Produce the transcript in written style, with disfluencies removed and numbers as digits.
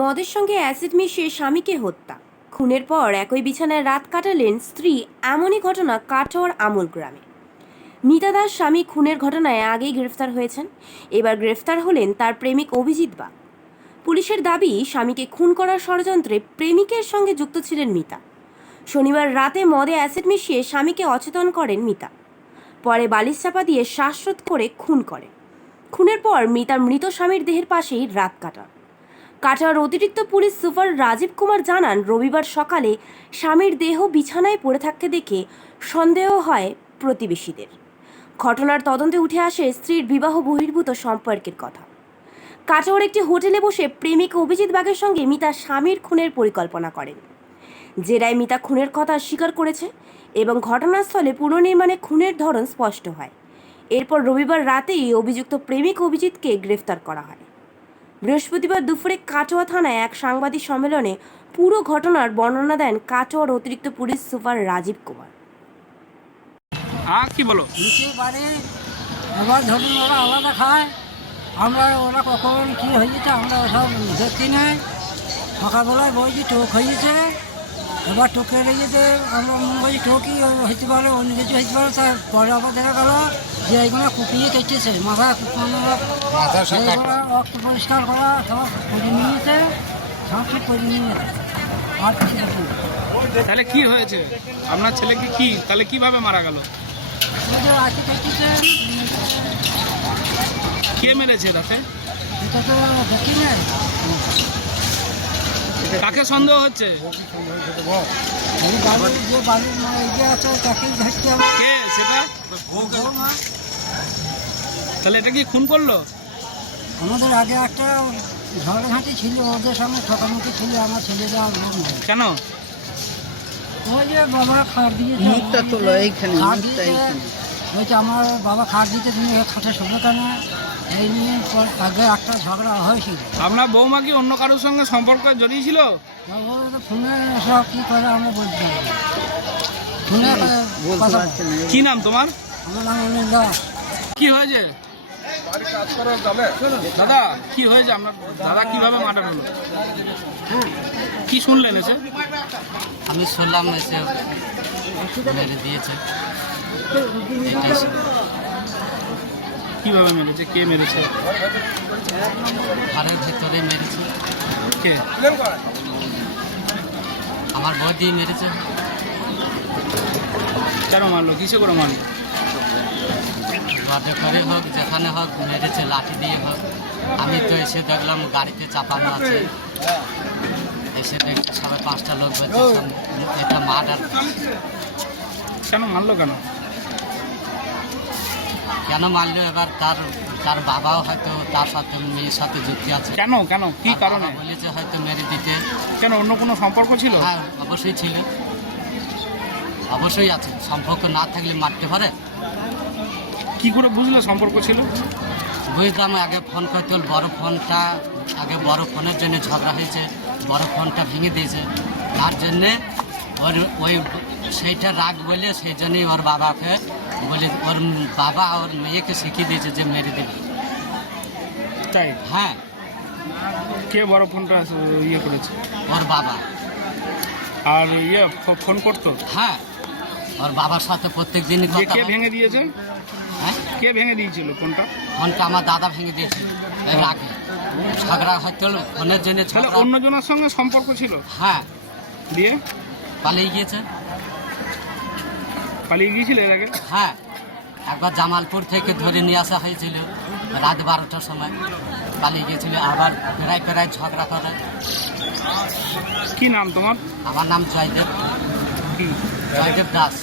মদের সঙ্গে অ্যাসিড মিশিয়ে স্বামীকে হত্যা, খুনের পর একই বিছানায় রাত কাটালেন স্ত্রী। এমনই ঘটনা কাটোয়ার আমুল গ্রামে। মিতা দাস স্বামী খুনের ঘটনায় আগেই গ্রেফতার হয়েছেন। এবার গ্রেফতার হলেন তার প্রেমিক অভিজিৎ বাগ। পুলিশের দাবি, স্বামীকে খুন করার ষড়যন্ত্রে প্রেমিকের সঙ্গে যুক্ত ছিলেন মিতা। শনিবার রাতে মদে অ্যাসিড মিশিয়ে স্বামীকে অচেতন করেন মিতা। পরে বালিশ চাপা দিয়ে শ্বাসরোধ করে খুন করেন। খুনের পর মিতার মৃত স্বামীর দেহের পাশেই রাত কাটান। কাটোয়ার অতিরিক্ত পুলিশ সুপার রাজীব কুমার জানান, রবিবার সকালে স্বামীর দেহ বিছানায় পড়ে থাকতে দেখে সন্দেহ হয় প্রতিবেশীদের। ঘটনার তদন্তে উঠে আসে স্ত্রীর বিবাহ বহির্ভূত সম্পর্কের কথা। কাটোয়ার একটি হোটেলে বসে প্রেমিক অভিজিৎ বাগের সঙ্গে মিতা স্বামীর খুনের পরিকল্পনা করেন। জেরায় মিতা খুনের কথা স্বীকার করেছে এবং ঘটনাস্থলে পুনর্নির্মাণে খুনের ধরন স্পষ্ট হয়। এরপর রবিবার রাতেই অভিযুক্ত প্রেমিক অভিজিৎকে গ্রেফতার করা হয়। বৃহস্পতিবার দুপুরে কাটোয়া থানায় এক সাংবাদিক সম্মেলনে পুরো ঘটনার বর্ণনা দেন কাটোয়ার অতিরিক্ত পুলিশ সুপার রাজীব কুমার। কি বলো? নিচে বাড়ি এবার ধরুন ওরা আলাদা খায়, আমরা ওরা কখন কী হয়েছে আমরা ওসব দেখছি না। সকালবেলায় বলছি টোক হয়েছে, এবার টোকে লেগেছে আমরা মনে করছি টোকই হতে পারে, অন্য কিছু হতে পারে। তারপরে আবার দেখা গেল যে এইগুলো কুপিয়ে কেটেছে, মাথা কুপানো, রক্ত পরিষ্কার করা সব করে নিয়েছে, সব ঠিক করে নিয়েছে। আর কিছু দেখি না। তাহলে কি হয়েছে? আপনার ছেলেকে কি তাহলে কিভাবে মারা গেল? রাতে কেটেছে, কে মেরেছে তাতে? এটা তো দেখি না। কাকে সন্দেহ হচ্ছে? এই বাড়ির যে বাড়ির এগিয়ে আছে তাকেই ধরতে হবে। কে সেটা? বৌমা। তাহলে এটা কি খুন করলো? আমাদের আগে একটা ঝড়ঘাঁটি ছিল, ওদের সঙ্গে ঠকামুখি ছিল। আমার ছেলে যাওয়ার লোক নেই। কেন? ওই যে বাবা খাট দিয়ে মুখটা তোলো এইখানে, মুখটা এইখানে। বলছে আমার বাবা খাট দিতে, তুমি খাটে শোবে কেন? এই নিয়ে আগে একটা ঝগড়া হয়েছিল। আপনার বৌমা কি অন্য কারোর সঙ্গে সম্পর্ক জড়িয়েছিল? ও তো ফোনে সব কী করে আমরা বলতে পারি না। ফোনে কথা বলে। কি নাম তোমার? আমার নাম অনিল দাস। কি হয়েছে দাদা? কি হয়েছে আপনার দাদা? কিভাবে মারা গেল? কি শুনলেন এসে? আমি শুনলাম এসে মেরে দিয়েছে। কিভাবে মেরেছে? কে মেরেছে? ঘরের ভেতরে মেরেছে। কে? আমার বৌদি মেরেছে। কেন মারলো? কিসে করে মারলো? বাদে করে হোক, যেখানে হোক মেরেছে, লাঠি দিয়ে হোক। আমি তো এসে দেখলাম গাড়িতে চাপানো আছে। এসে দেখছি সবাই 5টা লোক বলছে এটা মার্ডার। কেন মারলো? কেন মারলো? এবার তার বাবাও হয়তো তার সাথে মেয়ের সাথে যুক্তি আছে। কেন কি তার কারণে? বাবা বলেছে হয়তো মেরে দিতে। কেন, অন্য কোনো সম্পর্ক ছিল? হ্যাঁ, অবশ্যই ছিল, অবশ্যই আছে। সম্পর্ক না থাকলে মারতে পারে? কি করে বুঝলে সম্পর্ক ছিল? বুঝলাম আগে ফোন করতে হল, বড় ফোনটা আগে বড় ফোনের জন্য ঝগড়া হয়েছে, বড় ফোনটা ভেঙে দিয়েছে। তার জন্যে ওই সেইটা রাগ বলে সেই জন্যই ওর বাবাকে বলে, ওর বাবা ওর মেয়েকে শিখিয়ে দিয়েছে যে মেরে দেবে। তাই? হ্যাঁ। কে বড় ফোনটা ইয়ে করেছে? ওর বাবা। আর ফোন করতো? হ্যাঁ, ওর বাবার সাথে প্রত্যেক দিনই কথা কে হয়। ভেঙে দিয়েছে? হ্যাঁ, কে ভেঙে দিয়েছিল ফোনটা? ফোনটা আমার দাদা ভেঙে দিয়েছে। এর আগে ঝগড়া হয়তো ফোনের জন্য তাহলে ঝগড়া। অন্যজনের সঙ্গে সম্পর্ক ছিল? হ্যাঁ, দিয়ে পালিয়ে গিয়েছে। পালিয়ে গিয়েছিল এর আগে? হ্যাঁ, একবার জামালপুর থেকে ধরে নিয়ে আসা হয়েছিল রাত 12টার সময়, পালিয়ে গিয়েছিল। আবার প্রায় ঝগড়া করে। কি নাম তোমার? আমার নাম জয়দেব কি? দাস।